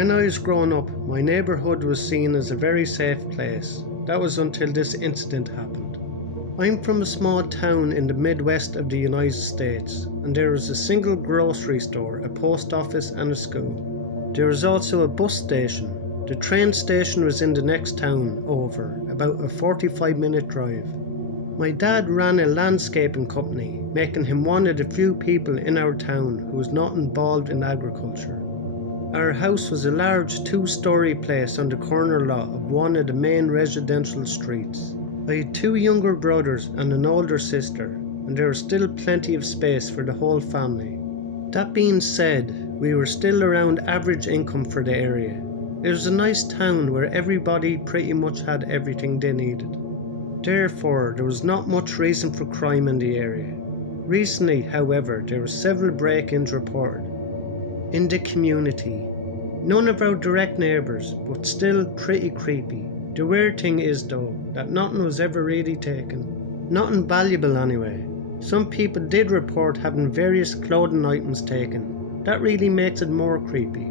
When I was growing up, my neighbourhood was seen as a very safe place. That was until this incident happened. I'm from a small town in the Midwest of the United States, and there is a single grocery store, a post office and a school. There is also a bus station. The train station was in the next town over, about a 45-minute drive. My dad ran a landscaping company, making him one of the few people in our town who was not involved in agriculture. Our house was a large 2-story place on the corner lot of one of the main residential streets. I had 2 younger brothers and an older sister, and there was still plenty of space for the whole family. That being said, we were still around average income for the area. It was a nice town where everybody pretty much had everything they needed. Therefore, there was not much reason for crime in the area. Recently, however, there were several break-ins reported in the community. None of our direct neighbours, but still pretty creepy. The weird thing is though, that nothing was ever really taken. Nothing valuable anyway. Some people did report having various clothing items taken. That really makes it more creepy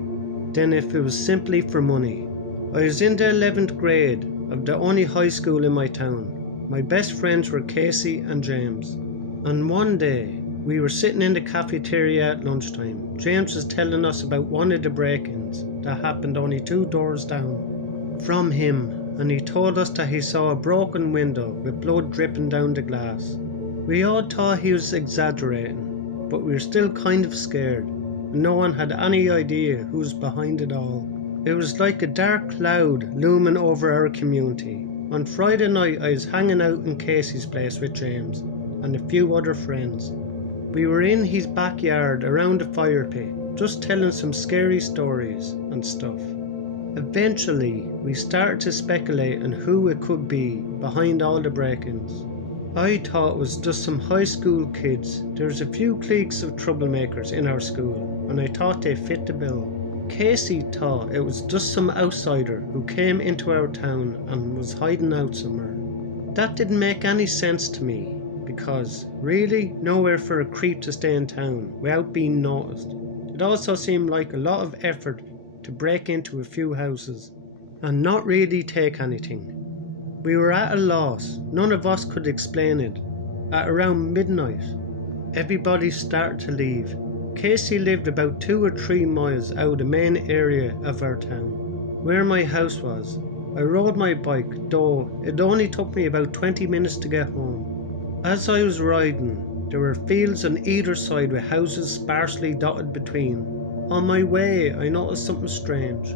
than if it was simply for money. I was in the 11th grade of the only high school in my town. My best friends were Casey and James. And one day, we were sitting in the cafeteria at lunchtime. James was telling us about one of the break-ins that happened only 2 doors down from him, and he told us that he saw a broken window with blood dripping down the glass. We all thought he was exaggerating, but we were still kind of scared, and no one had any idea who was behind it all. It was like a dark cloud looming over our community. On Friday night I was hanging out in Casey's place with James and a few other friends. We were in his backyard around the fire pit, just telling some scary stories and stuff. Eventually, we started to speculate on who it could be behind all the break-ins. I thought it was just some high school kids. There's a few cliques of troublemakers in our school, and I thought they fit the bill. Casey thought it was just some outsider who came into our town and was hiding out somewhere. That didn't make any sense to me. Because, really, nowhere for a creep to stay in town without being noticed. It also seemed like a lot of effort to break into a few houses and not really take anything. We were at a loss, none of us could explain it. At around midnight, everybody started to leave. Casey lived about 2 or 3 miles out of the main area of our town, where my house was. I rode my bike, though it only took me about 20 minutes to get home. As I was riding, there were fields on either side with houses sparsely dotted between. On my way, I noticed something strange.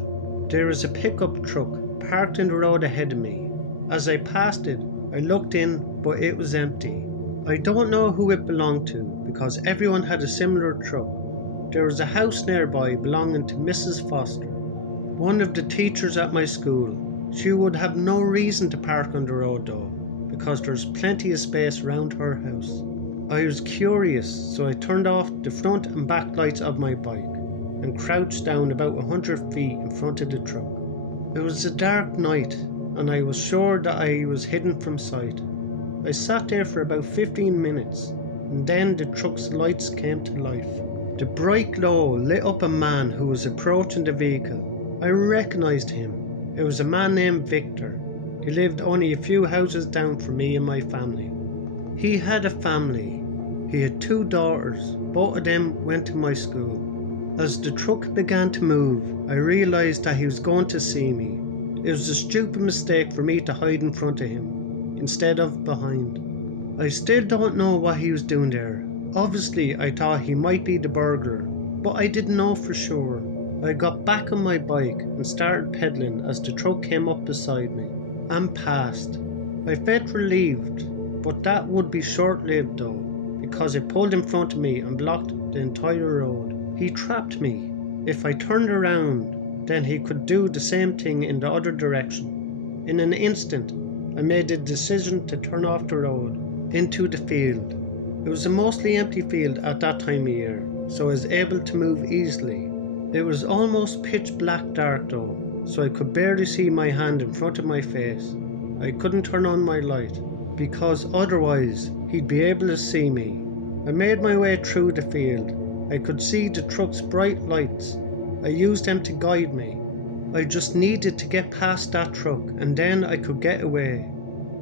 There was a pickup truck parked in the road ahead of me. As I passed it, I looked in, but it was empty. I don't know who it belonged to, because everyone had a similar truck. There was a house nearby belonging to Mrs. Foster, one of the teachers at my school. She would have no reason to park on the road though, because there's plenty of space around her house. I was curious, so I turned off the front and back lights of my bike and crouched down about 100 feet in front of the truck. It was a dark night, and I was sure that I was hidden from sight. I sat there for about 15 minutes, and then the truck's lights came to life. The bright glow lit up a man who was approaching the vehicle. I recognized him. It was a man named Victor. He lived only a few houses down from me and my family. He had a family. He had 2 daughters. Both of them went to my school. As the truck began to move, I realized that he was going to see me. It was a stupid mistake for me to hide in front of him, instead of behind. I still don't know what he was doing there. Obviously, I thought he might be the burglar, but I didn't know for sure. I got back on my bike and started pedaling as the truck came up beside me and passed. I felt relieved, but that would be short-lived though, because it pulled in front of me and blocked the entire road. He trapped me. If I turned around, then he could do the same thing in the other direction. In an instant, I made the decision to turn off the road into the field. It was a mostly empty field at that time of year, so I was able to move easily. It was almost pitch black dark though, so I could barely see my hand in front of my face. I couldn't turn on my light, because otherwise he'd be able to see me. I made my way through the field. I could see the truck's bright lights. I used them to guide me. I just needed to get past that truck and then I could get away.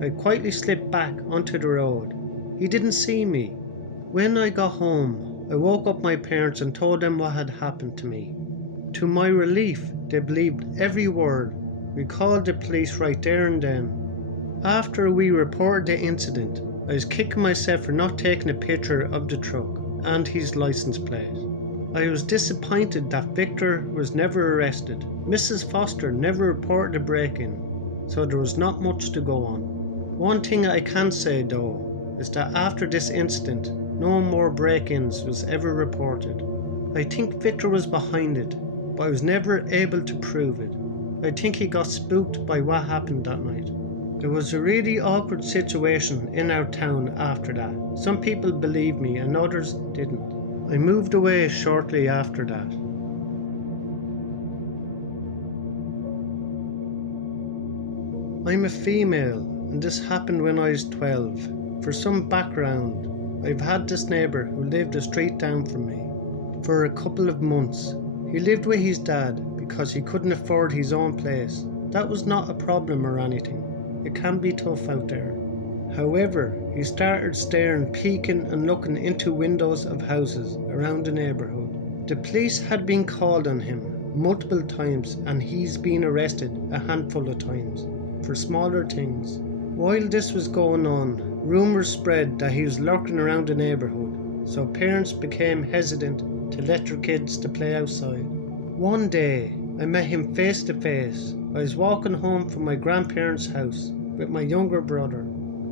I quietly slipped back onto the road. He didn't see me. When I got home, I woke up my parents and told them what had happened to me. To my relief, they believed every word. We called the police right there and then. After we reported the incident, I was kicking myself for not taking a picture of the truck and his license plate. I was disappointed that Victor was never arrested. Mrs. Foster never reported a break-in, so there was not much to go on. One thing I can say though, is that after this incident, no more break-ins was ever reported. I think Victor was behind it, but I was never able to prove it. I think he got spooked by what happened that night. There was a really awkward situation in our town after that. Some people believed me and others didn't. I moved away shortly after that. I'm a female, and this happened when I was 12. For some background, I've had this neighbour who lived a street down from me for a couple of months. He lived with his dad because he couldn't afford his own place. That was not a problem or anything. It can be tough out there. However, he started staring, peeking and looking into windows of houses around the neighbourhood. The police had been called on him multiple times and he's been arrested a handful of times for smaller things. While this was going on, rumours spread that he was lurking around the neighbourhood, so parents became hesitant to let their kids to play outside. One day, I met him face to face. I was walking home from my grandparents' house with my younger brother,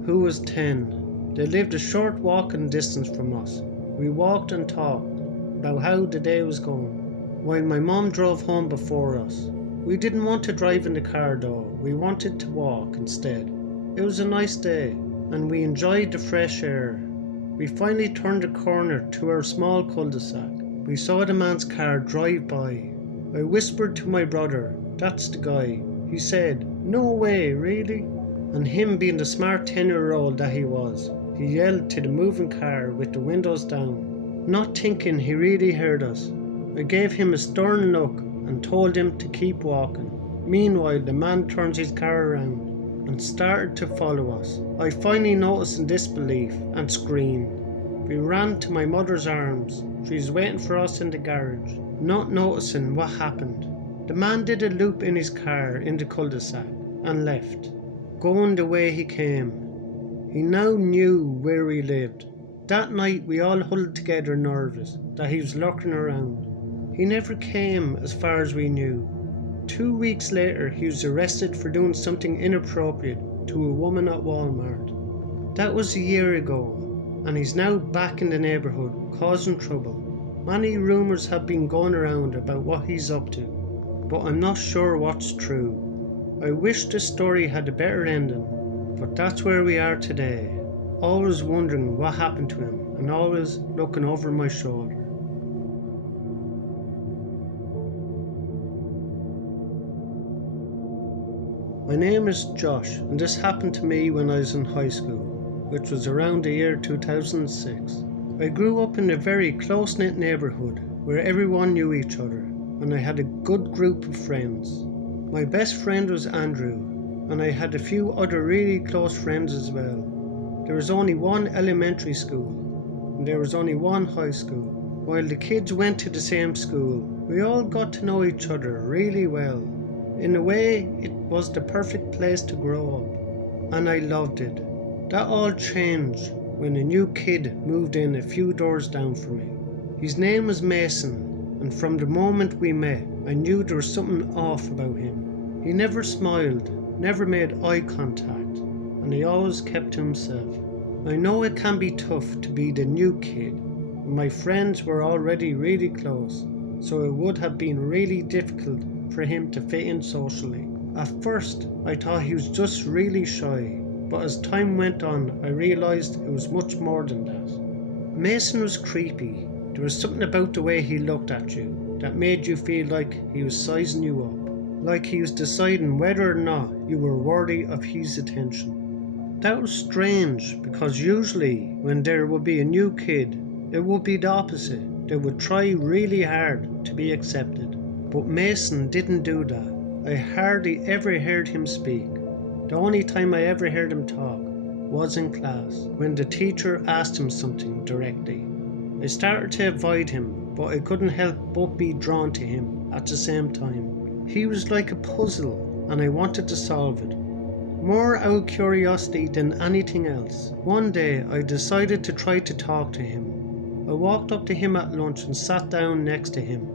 who was 10. They lived a short walking distance from us. We walked and talked about how the day was going, while my mom drove home before us. We didn't want to drive in the car though, we wanted to walk instead. It was a nice day, and we enjoyed the fresh air. We finally turned the corner to our small cul-de-sac. We saw the man's car drive by. I whispered to my brother, "That's the guy." He said, "No way, really?" And him being the smart 10-year-old that he was, he yelled to the moving car with the windows down, not thinking he really heard us. I gave him a stern look and told him to keep walking. Meanwhile, the man turned his car around and started to follow us. I finally noticed in disbelief and screamed. We ran to my mother's arms. She was waiting for us in the garage, not noticing what happened. The man did a loop in his car in the cul-de-sac and left, going the way he came. He now knew where we lived. That night we all huddled together nervous that he was lurking around. He never came as far as we knew. 2 weeks later he was arrested for doing something inappropriate to a woman at Walmart. That was a year ago, and he's now back in the neighbourhood causing trouble. Many rumours have been going around about what he's up to, but I'm not sure what's true. I wish the story had a better ending, but that's where we are today. Always wondering what happened to him and always looking over my shoulder. My name is Josh, and this happened to me when I was in high school, which was around the year 2006. I grew up in a very close-knit neighbourhood where everyone knew each other, and I had a good group of friends. My best friend was Andrew, and I had a few other really close friends as well. There was only one elementary school, and there was only one high school. While the kids went to the same school, we all got to know each other really well. In a way, it was the perfect place to grow up, and I loved it. That all changed when a new kid moved in a few doors down from me. His name was Mason, and from the moment we met, I knew there was something off about him. He never smiled, never made eye contact, and he always kept to himself. I know it can be tough to be the new kid, and my friends were already really close, so it would have been really difficult for him to fit in socially. At first, I thought he was just really shy, but as time went on, I realised it was much more than that. Mason was creepy. There was something about the way he looked at you that made you feel like he was sizing you up, like he was deciding whether or not you were worthy of his attention. That was strange, because usually when there would be a new kid, it would be the opposite. They would try really hard to be accepted. But Mason didn't do that. I hardly ever heard him speak. The only time I ever heard him talk was in class, when the teacher asked him something directly. I started to avoid him, but I couldn't help but be drawn to him at the same time. He was like a puzzle, and I wanted to solve it. More out of curiosity than anything else. One day I decided to try to talk to him. I walked up to him at lunch and sat down next to him.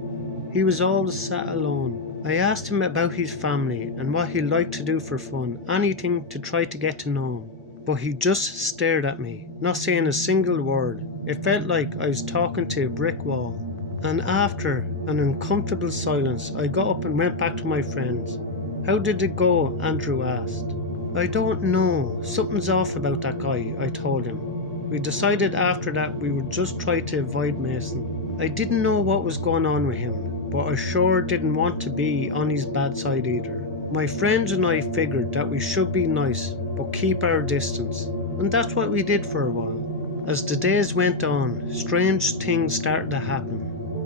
He was always sat alone. I asked him about his family and what he liked to do for fun, anything to try to get to know him. But he just stared at me, not saying a single word. It felt like I was talking to a brick wall. And after an uncomfortable silence, I got up and went back to my friends. "How did it go?" Andrew asked. "I don't know. Something's off about that guy," I told him. We decided after that we would just try to avoid Mason. I didn't know what was going on with him, but I sure didn't want to be on his bad side either. My friends and I figured that we should be nice, but keep our distance, and that's what we did for a while. As the days went on, strange things started to happen.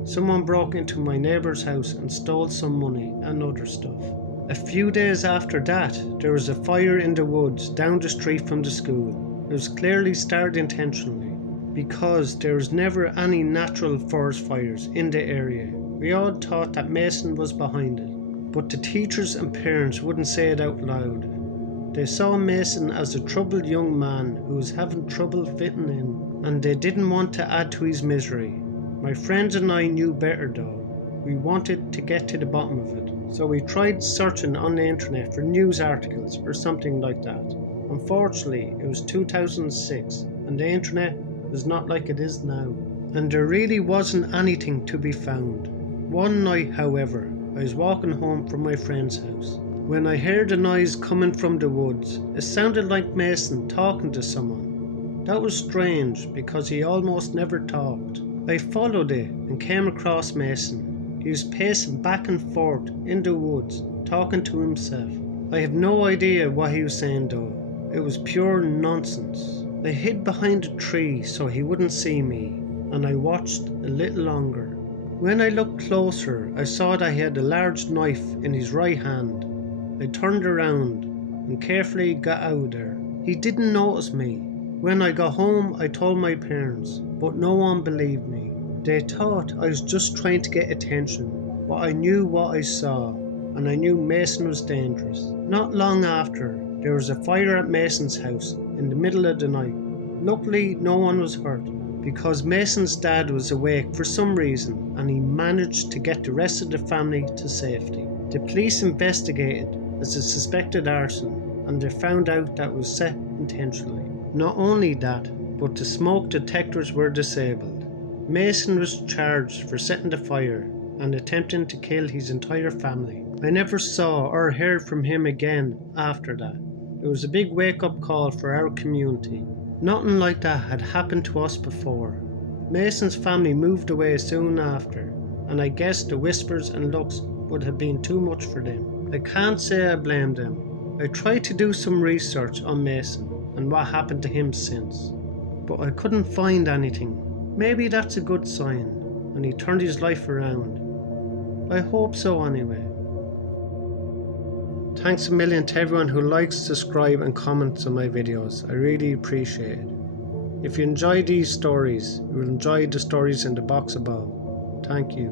Someone broke into my neighbour's house and stole some money and other stuff. A few days after that, there was a fire in the woods down the street from the school. It was clearly started intentionally, because there was never any natural forest fires in the area. We all thought that Mason was behind it, but the teachers and parents wouldn't say it out loud. They saw Mason as a troubled young man who was having trouble fitting in, and they didn't want to add to his misery. My friends and I knew better though. We wanted to get to the bottom of it, so we tried searching on the internet for news articles or something like that. Unfortunately, it was 2006 and the internet was not like it is now, and there really wasn't anything to be found. One night, however, I was walking home from my friend's house when I heard a noise coming from the woods. It sounded like Mason talking to someone. That was strange because he almost never talked. I followed it and came across Mason. He was pacing back and forth in the woods, talking to himself. I have no idea what he was saying though. It was pure nonsense. I hid behind a tree so he wouldn't see me, and I watched a little longer. When I looked closer, I saw that he had a large knife in his right hand. I turned around and carefully got out of there. He didn't notice me. When I got home, I told my parents, but no one believed me. They thought I was just trying to get attention, but I knew what I saw, and I knew Mason was dangerous. Not long after, there was a fire at Mason's house in the middle of the night. Luckily, no one was hurt, because Mason's dad was awake for some reason, and he managed to get the rest of the family to safety. The police investigated as a suspected arson, and they found out that it was set intentionally. Not only that, but the smoke detectors were disabled. Mason was charged for setting the fire and attempting to kill his entire family. I never saw or heard from him again after that. It was a big wake-up call for our community. Nothing like that had happened to us before. Mason's family moved away soon after, and I guess the whispers and looks would have been too much for them. I can't say I blame them. I tried to do some research on Mason and what happened to him since, but I couldn't find anything. Maybe that's a good sign, and he turned his life around. I hope so anyway. Thanks a million to everyone who likes, subscribe and comments on my videos. I really appreciate it. If you enjoy these stories, you will enjoy the stories in the box above. Thank you.